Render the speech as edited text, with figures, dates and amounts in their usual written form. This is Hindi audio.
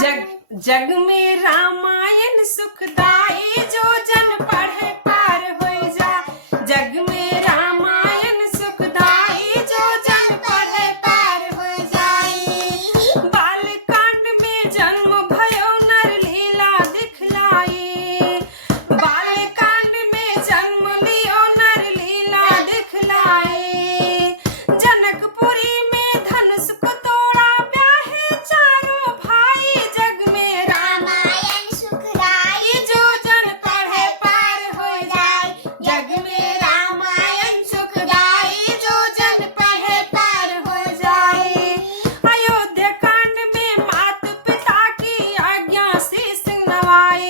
जग में रामायण सुखदाई, जो जन पढ़े पार हो जाए। जग में रामायण सुखदाई, जो जन पढ़े पार हो जाए। बालकांड में जन्म भयो नर लीला दिखलाई। बालकांड में जन्म लियो नर लीला दिखलाई। जनकपुरी में धनुष को तोड़ा, ब्याहे चारों भाई। जग में रामायण सुखदाई, जो जन पढ़े पार हो जाए। जग में रामायण सुखदाई, जो जन पढ़े पार हो जाए। अयोध्या कांड में माता पिता की आज्ञा शीश नवाए।